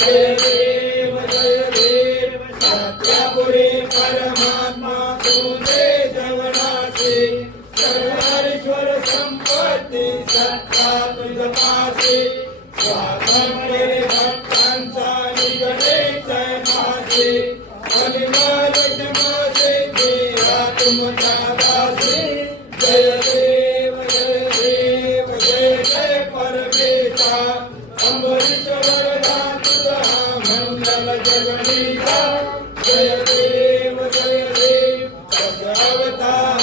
जय देव सत्यापुरी परमात्मा तुझे जवनासे सर्वेश्वर संपत्ती सत्ता तुझपासे स्वातंत्र्य भक्तांचा निगडे मासे अनिवार्य जमासे देवा तुमचा दासे जय देव जय जय परमेशा अमरीश्वर तुझा मंगल जगदीशा जय देव अवतार